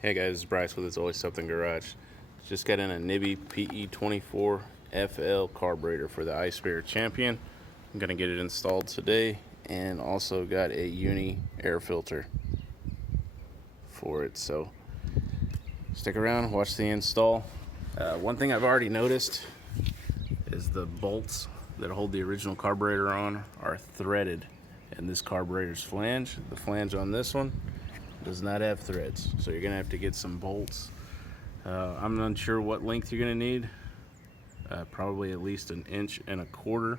Hey guys, it's Bryce with It's Always Something Garage. Just got in a Nibbi PE24FL carburetor for the Ice Spirit Champion. I'm going to get it installed today, and also got a UNI air filter for it. So stick around, watch the install. One thing I've already noticed is the bolts that hold the original carburetor on are threaded in this carburetor's flange. The flange on this one does not have threads, so you're gonna have to get some bolts. I'm unsure what length you're gonna need. Probably at least 1.25 inches.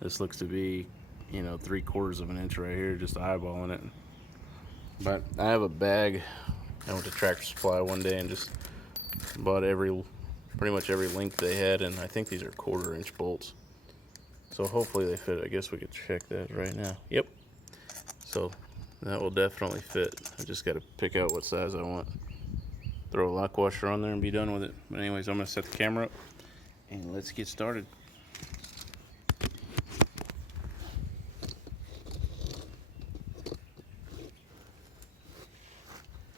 This looks to be, 3/4 of an inch right here, just eyeballing it. But I have a bag. I went to Tractor Supply one day and just bought pretty much every length they had, and I think these are 1/4 inch bolts. So hopefully they fit. I guess we could check that right now. Yep. So that will definitely fit. I just got to pick out what size I want. Throw a lock washer on there and be done with it. But anyways, I'm going to set the camera up and let's get started.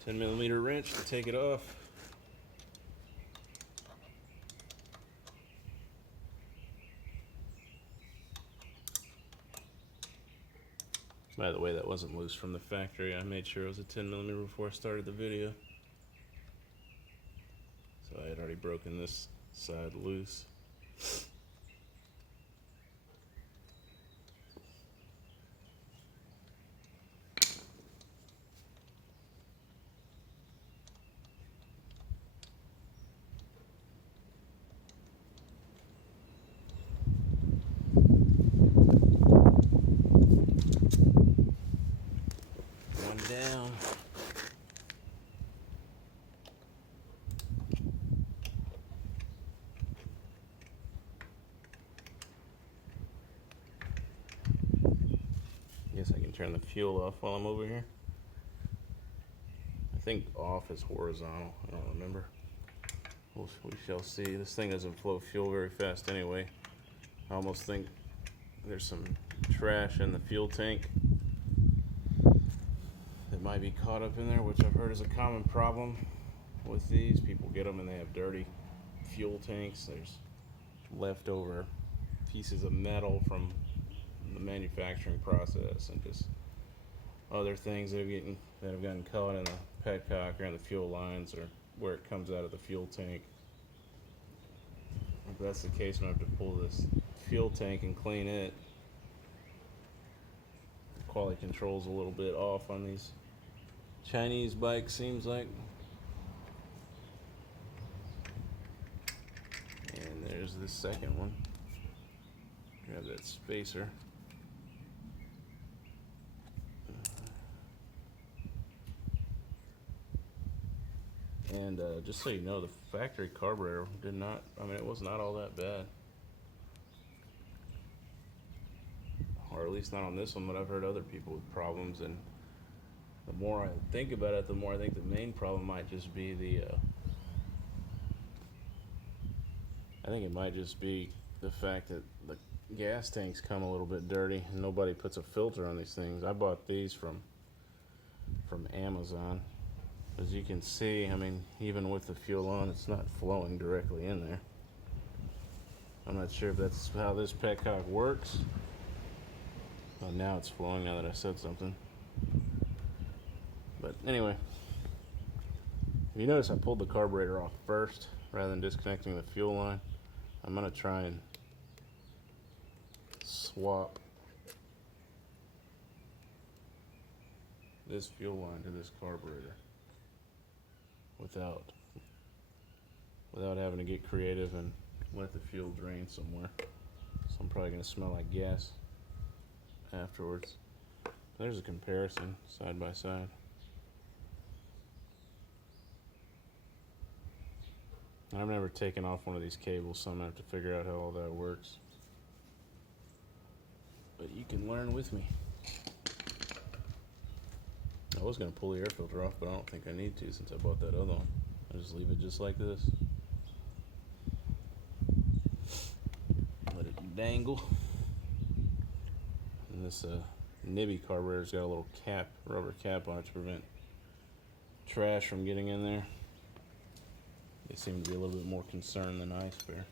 $10mm wrench to take it off. By the way, that wasn't loose from the factory. I made sure it was a 10mm before I started the video. So I had already broken this side loose. One down. Guess I can turn the fuel off while I'm over here. I think off is horizontal. I don't remember. We shall see. This thing doesn't flow fuel very fast anyway. I almost think there's some trash in the fuel tank that might be caught up in there, which I've heard is a common problem with these. People get them and they have dirty fuel tanks. There's leftover pieces of metal from the manufacturing process and just other things that have gotten caught in the petcock or in the fuel lines or where it comes out of the fuel tank. If that's the case, I'm gonna have to pull this fuel tank and clean it. The quality control's a little bit off on these Chinese bikes, seems like. And there's the second one. Grab that spacer. And just so you know, the factory carburetor it was not all that bad. Or at least not on this one, but I've heard other people with problems, and the more I think about it, the more I think the main problem might just be I think it might just be the fact that the gas tanks come a little bit dirty and nobody puts a filter on these things. I bought these from Amazon. As you can see, even with the fuel on, it's not flowing directly in there. I'm not sure if that's how this petcock works. Oh, now it's flowing now that I said something. But anyway, if you notice I pulled the carburetor off first rather than disconnecting the fuel line. I'm going to try and swap this fuel line to this carburetor without having to get creative and let the fuel drain somewhere. So I'm probably going to smell like gas afterwards. There's a comparison side by side. I've never taken off one of these cables, so I'm going to have to figure out how all that works. But you can learn with me. I was going to pull the air filter off, but I don't think I need to since I bought that other one. I'll just leave it just like this. Let it dangle. And this Nibbi carburetor's got a little rubber cap on it to prevent trash from getting in there. They seem to be a little bit more concerned than I spare.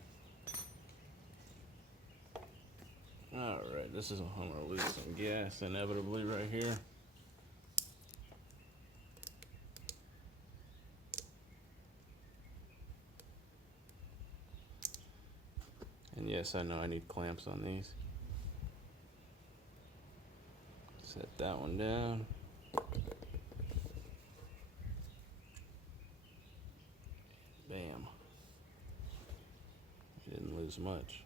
Alright, this is, I'm going to lose some gas inevitably right here. And yes, I know I need clamps on these. Set that one down. Bam. Didn't lose much.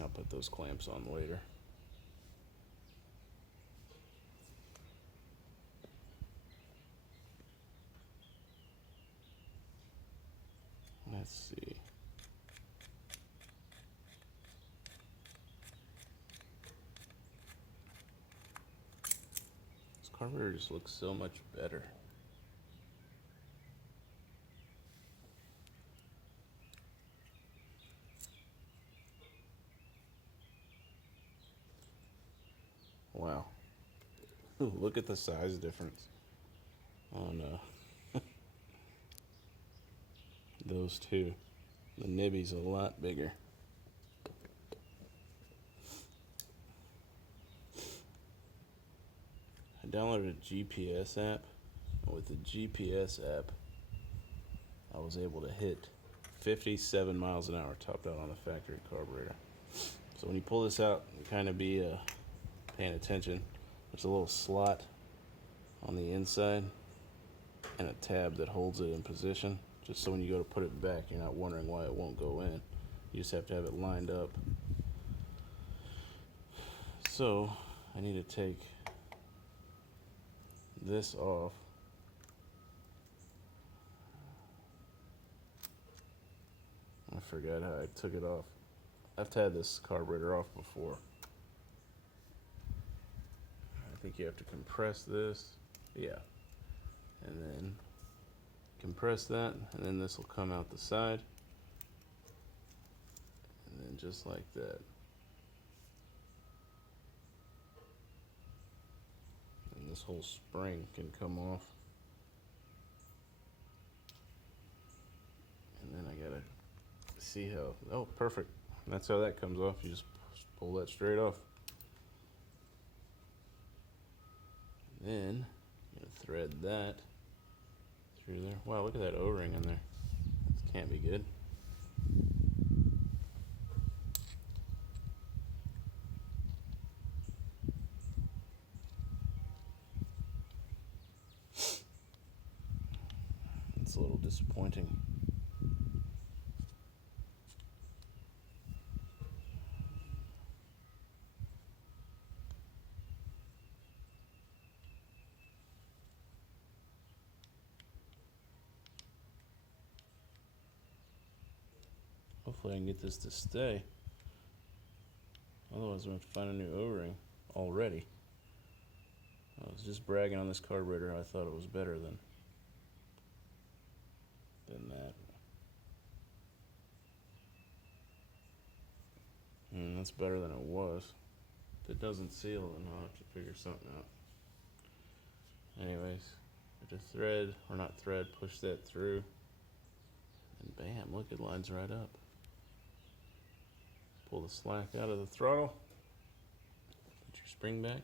I'll put those clamps on later. Let's see. This carburetor just looks so much better. Wow. Ooh, look at the size difference. Oh no. Those two. The Nibbi's a lot bigger. I downloaded a GPS app. With the GPS app, I was able to hit 57 miles an hour topped out on the factory carburetor. So when you pull this out, you kind of be paying attention. There's a little slot on the inside and a tab that holds it in position, just so when you go to put it back, you're not wondering why it won't go in. You just have to have it lined up. So I need to take this off. I forgot how I took it off. I've had this carburetor off before. I think you have to compress this. Yeah. And then compress that, and then this will come out the side. And then just like that. And this whole spring can come off. And then I gotta see how, oh, perfect. That's how that comes off. You just pull that straight off. Then you're gonna thread that through there. Wow, look at that O-ring in there. This can't be good. It's a little disappointing. Hopefully I can get this to stay. Otherwise I'm going to have to find a new O-ring already. I was just bragging on this carburetor. I thought it was better than that. That's better than it was. If it doesn't seal, then I'll have to figure something out. Anyways, I have to thread, or not thread, push that through. And bam, look, it lines right up. Pull the slack out of the throttle. Put your spring back.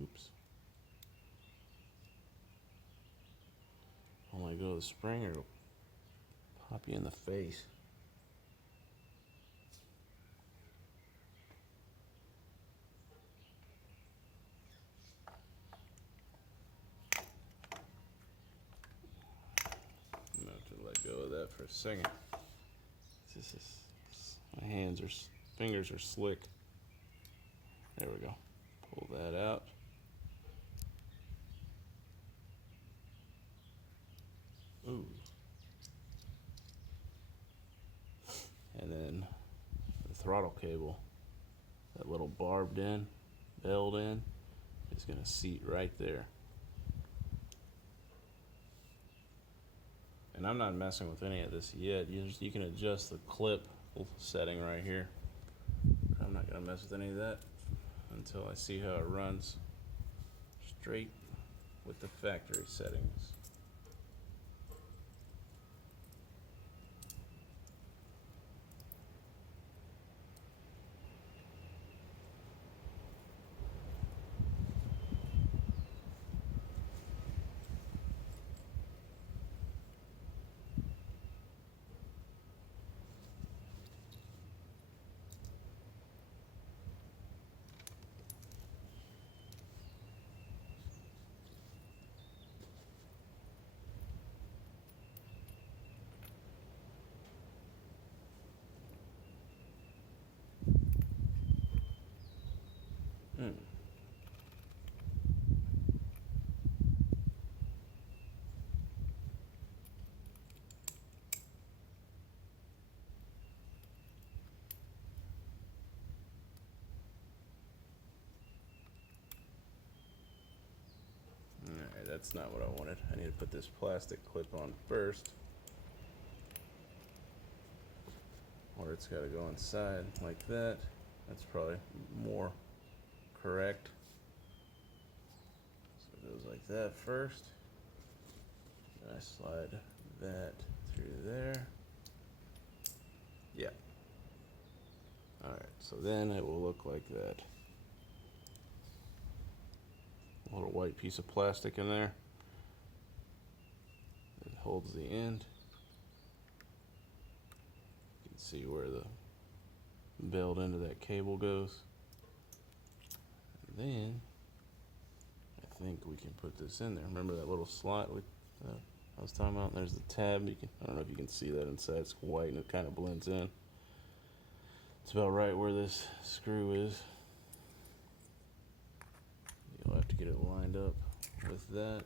Oops. Don't let go of the spring or it'll pop you in the face. I'm going to let go of that for a second. My fingers are slick. There we go. Pull that out. Ooh. And then the throttle cable, that little barbed in, belled in, is going to seat right there. And I'm not messing with any of this yet. You can adjust the clip setting right here. I'm not going gonna mess with any of that until I see how it runs straight with the factory settings. Alright, that's not what I wanted. I need to put this plastic clip on first, or it's got to go inside like that. That's probably more correct. So it goes like that first. I slide that through there. Yeah. Alright, so then it will look like that. A little white piece of plastic in there. It holds the end. You can see where the belt into that cable goes. And then I think we can put this in there. Remember that little slot I was talking about? There's the tab. I don't know if you can see that inside. It's white and it kind of blends in. It's about right where this screw is. You'll have to get it lined up with that.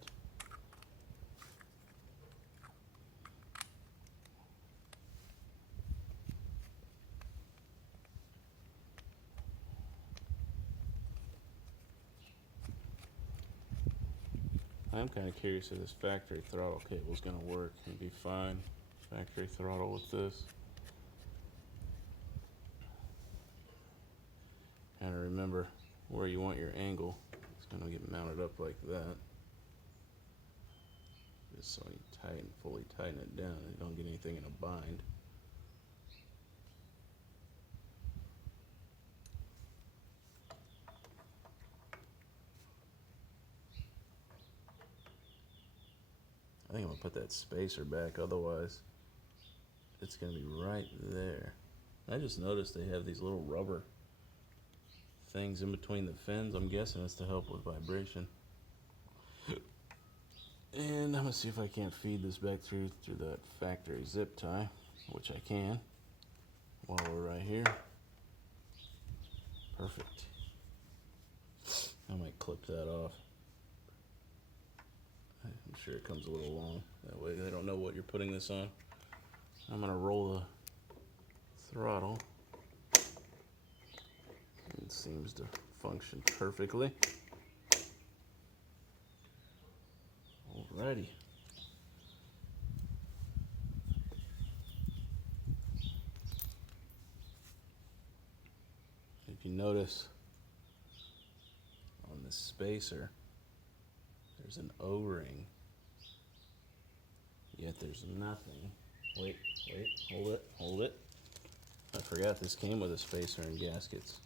I'm kind of curious if this factory throttle cable is going to work. It'd be fine. Factory throttle with this. Kind of remember where you want your angle. It's going to get mounted up like that. Just so you fully tighten it down and you don't get anything in a bind. I think I'm going to put that spacer back, otherwise it's going to be right there. I just noticed they have these little rubber things in between the fins. I'm guessing it's to help with vibration. And I'm going to see if I can't feed this back through that factory zip tie, which I can while we're right here. Perfect. I might clip that off. I'm sure it comes a little long. That way they don't know what you're putting this on. I'm going to roll the throttle. It seems to function perfectly. Alrighty. If you notice on the spacer, there's an O-ring, yet there's nothing. Wait, hold it. I forgot this came with a spacer and gaskets.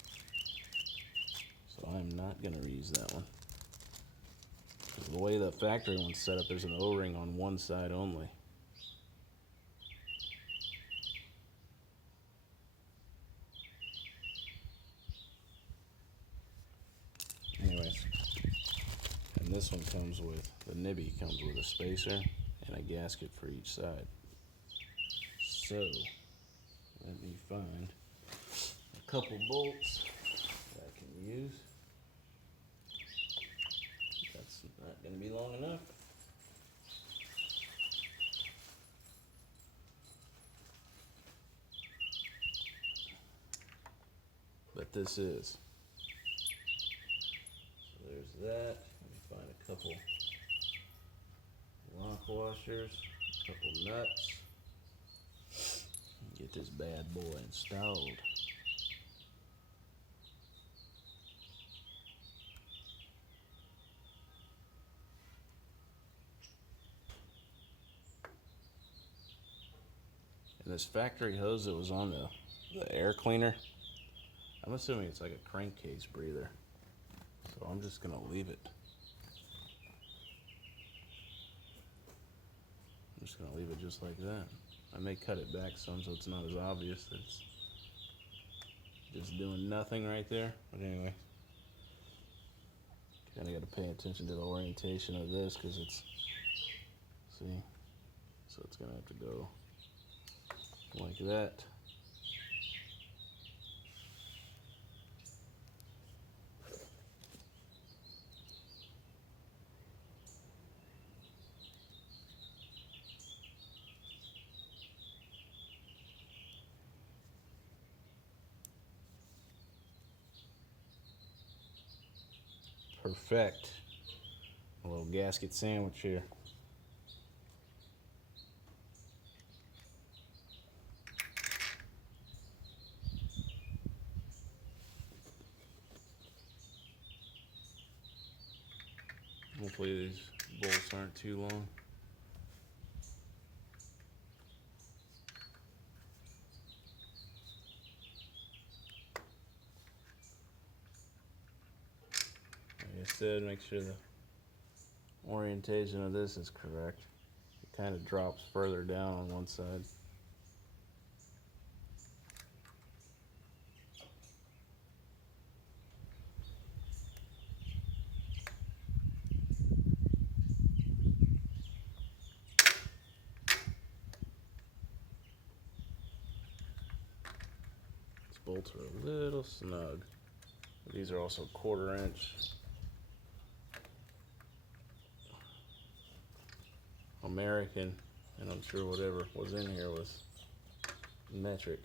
So I'm not going to reuse that one. The way the factory one's set up, there's an O-ring on one side only. Anyways, and this one comes with, the Nibbi comes with a spacer and a gasket for each side. So, let me find a couple bolts that I can use. That's not going to be long enough. But this is. So there's that. Let me find a couple lock washers, a couple nuts. Get this bad boy installed. And this factory hose that was on the air cleaner, I'm assuming it's like a crankcase breather. So I'm just gonna leave it. I'm just gonna leave it just like that. I may cut it back some so it's not as obvious that it's just doing nothing right there. But anyway, kinda gotta pay attention to the orientation of this because it's, see, so it's gonna have to go like that. Perfect. A little gasket sandwich here. Hopefully these bolts aren't too long. Like I said, make sure the orientation of this is correct. It kind of drops further down on one side. These bolts are a little snug. These are also 1/4 inch. American, and I'm sure whatever was in here was metric.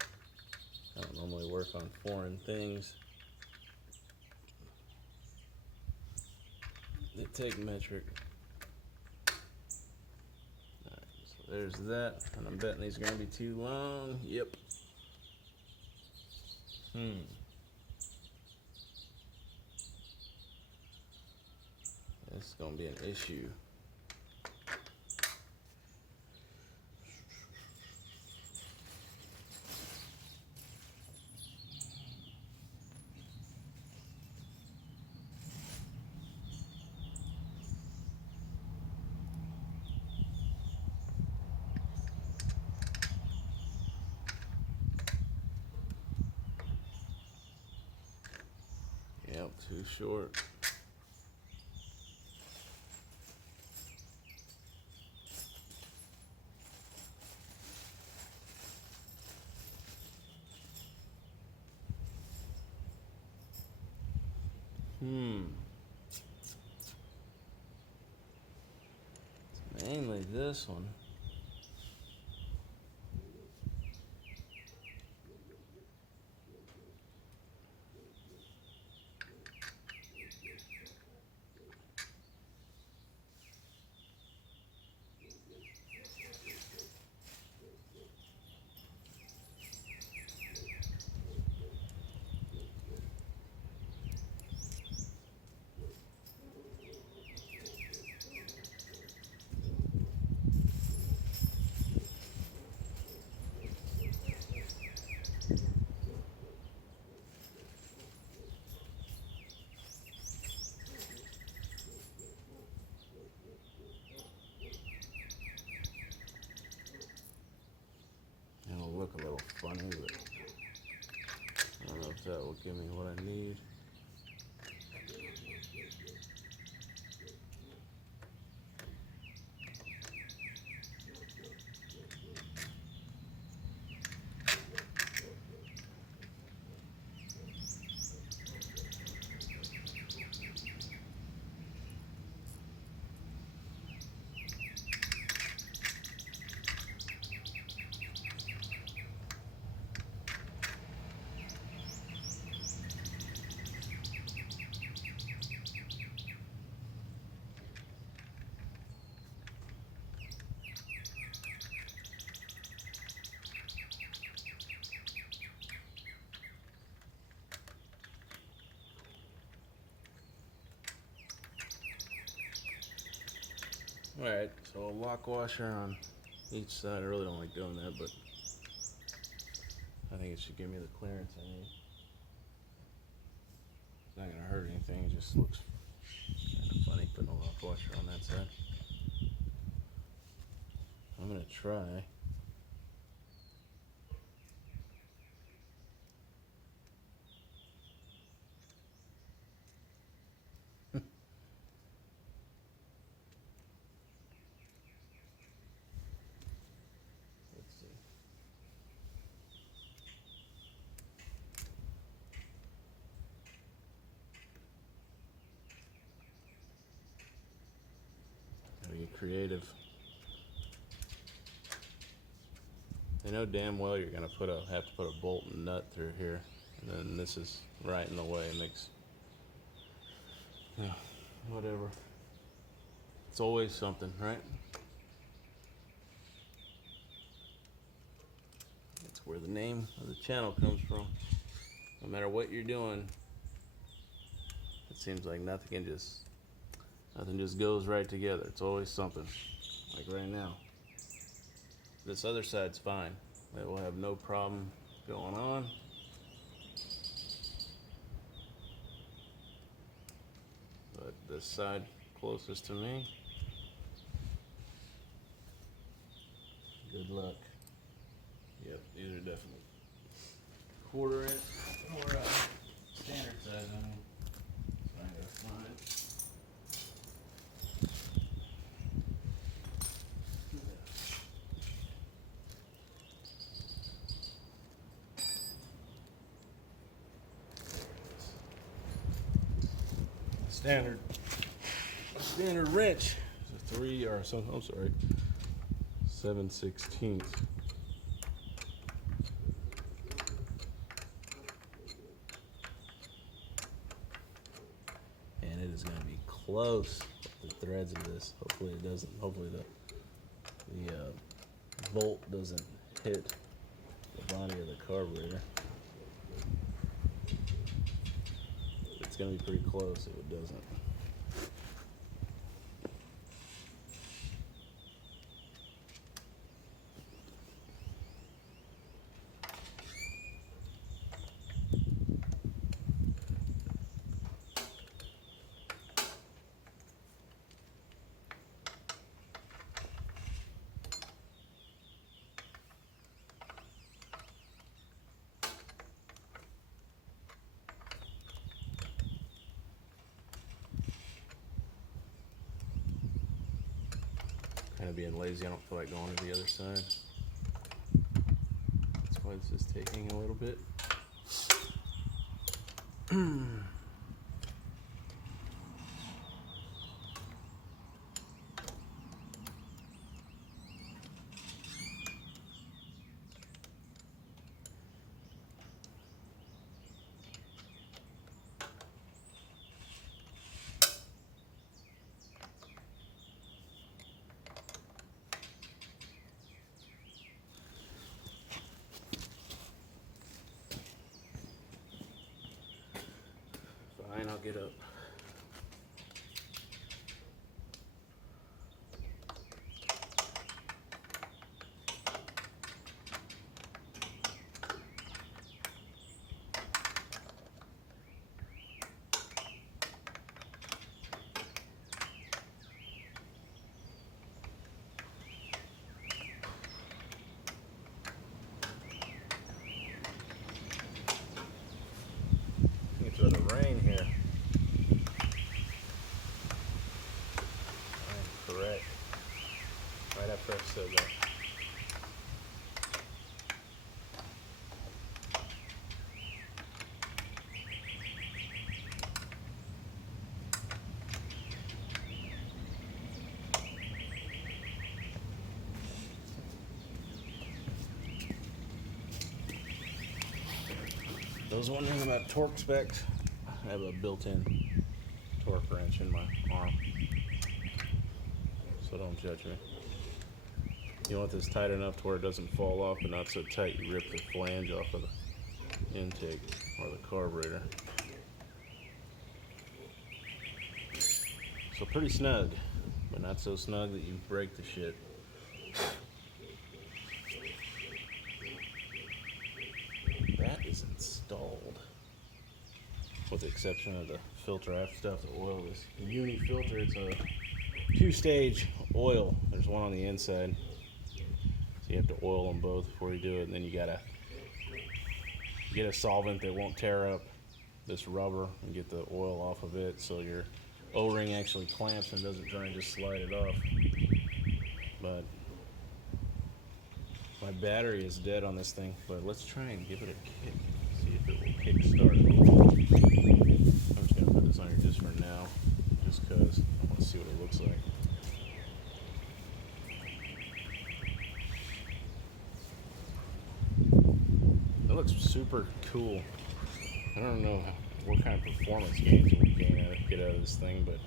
I don't normally work on foreign things that take metric. Alright, so there's that, and I'm betting these are going to be too long. Yep. This is going to be an issue. Yep, too short. It's mainly this one. It'll look a little funny, but I don't know if that will give me what I need. Alright, so a lock washer on each side. I really don't like doing that, but I think it should give me the clearance I need. It's not gonna hurt anything, it just looks kind of funny putting a lock washer on that side. I'm gonna try. Let's see. Gotta get creative. I know damn well you're gonna have to put a bolt and nut through here, and then this is right in the way. It makes, yeah, whatever. It's always something, right? That's where the name of the channel comes from. No matter what you're doing, it seems like nothing just goes right together. It's always something. Like right now. This other side's fine. It will have no problem going on. But this side closest to me, good luck. Yep, these are definitely 1/4 inch or standard size. I mean, so I gotta find it. Standard wrench. It's a 3 or so. I'm sorry, 7/16. And it is going to be close with the threads of this. Hopefully it doesn't. Hopefully the bolt doesn't hit the body of the carburetor. It's going to be pretty close if it doesn't. Kind of being lazy, I don't feel like going to the other side. That's why this is taking a little bit. Fine, I'll get up. It's going to rain here. I'm correct. Right after I said that. Those wondering about torque specs, I have a built-in torque wrench in my arm, so don't judge me. You want this tight enough to where it doesn't fall off, but not so tight you rip the flange off of the intake or the carburetor. So pretty snug, but not so snug that you break the shit. with the exception of the filter. I have to oil this. The UNI filter, it's a 2-stage oil. There's one on the inside, so you have to oil them both before you do it. And then you gotta get a solvent that won't tear up this rubber and get the oil off of it, so your O-ring actually clamps and doesn't try and just slide it off. But my battery is dead on this thing, but let's try and give it a kick. See if it will kick start. I'm just gonna put this on here just for now, just because I want to see what it looks like. It looks super cool. I don't know what kind of performance gains we'll get out of this thing, but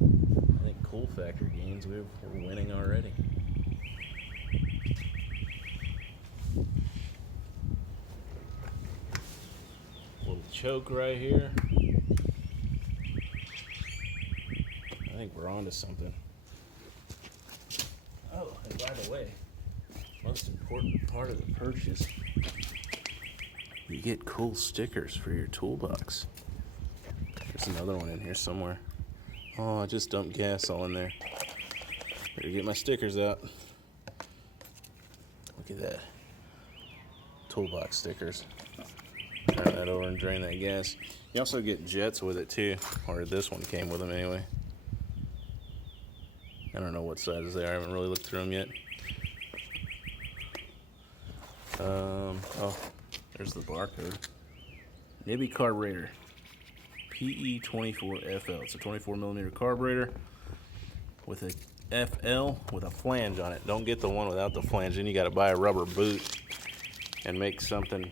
I think cool factor gains, we're winning already. Little choke right here. I think we're on to something. Oh, and by the way, most important part of the purchase, you get cool stickers for your toolbox. There's another one in here somewhere. Oh, I just dumped gas all in there. Better get my stickers out. Look at that. Toolbox stickers. Turn that over and drain that gas. You also get jets with it too, or this one came with them anyway. I don't know what sizes they are. I haven't really looked through them yet. Oh, there's the barcode. Nibbi carburetor, PE24FL. It's a 24mm carburetor with a FL with a flange on it. Don't get the one without the flange. Then you got to buy a rubber boot and make something.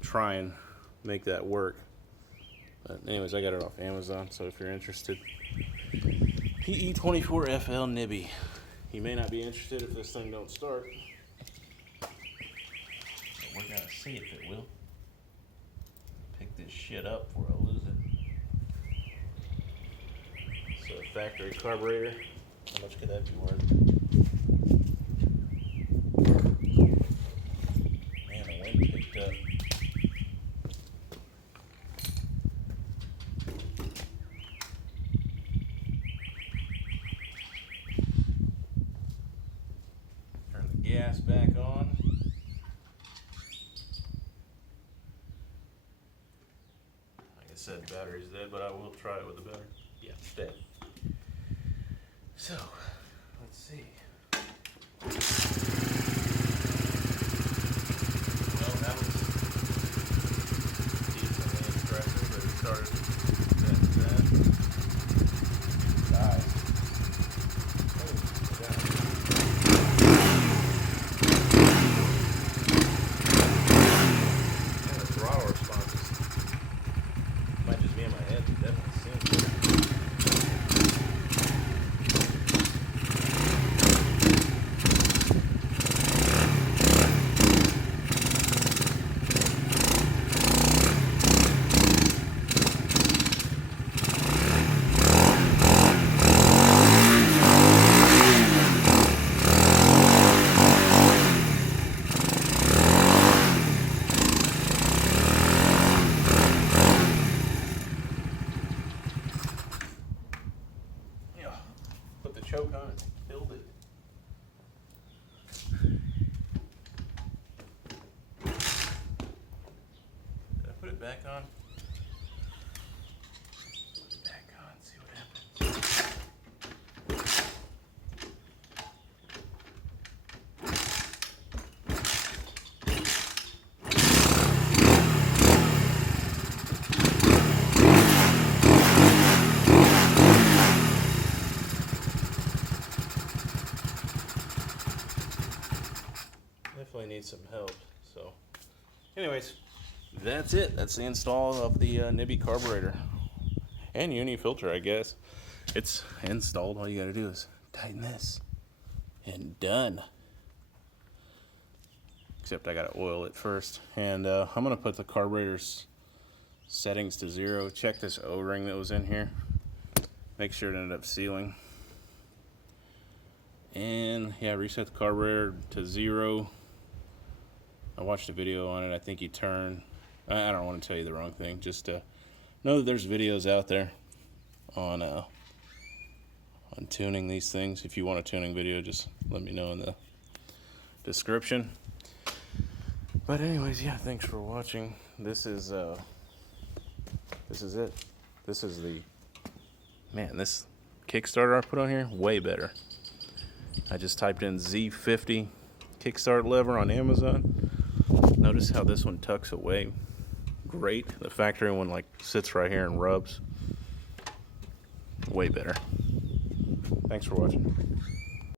Try and make that work. But anyways, I got it off Amazon, so if you're interested, PE24FL Nibbi. You may not be interested if this thing don't start. We're gonna see if it will. Pick this shit up before I lose it. So factory carburetor, how much could that be worth? Man, the wind picked up. Turn the gas back on. Said battery's dead, but I will try it with the battery. Yeah, it's dead. So, let's see. Well, that was decently impressive, but it started that. Died. And the throttle response is might just be in my head, but definitely seems choke on it, killed it. Did I put it back on? Put it back on, see what happens. Definitely need some help. So anyways, that's it. That's the install of the Nibbi carburetor and UNI filter, I guess. It's installed. All you gotta do is tighten this and done. Except I gotta oil it first. And I'm gonna put the carburetor's settings to 0. Check this O-ring that was in here. Make sure it ended up sealing. And yeah, reset the carburetor to 0. I watched a video on it. I think you turn I don't want to tell you the wrong thing. Just know that there's videos out there on tuning these things. If you want a tuning video, just let me know in the description. But anyways, yeah, thanks for watching. This is it. This is this Kickstarter I put on here, way better. I just typed in Z50 kickstart lever on Amazon. Notice how this one tucks away great. The factory one like sits right here and rubs. Way better. Thanks for watching.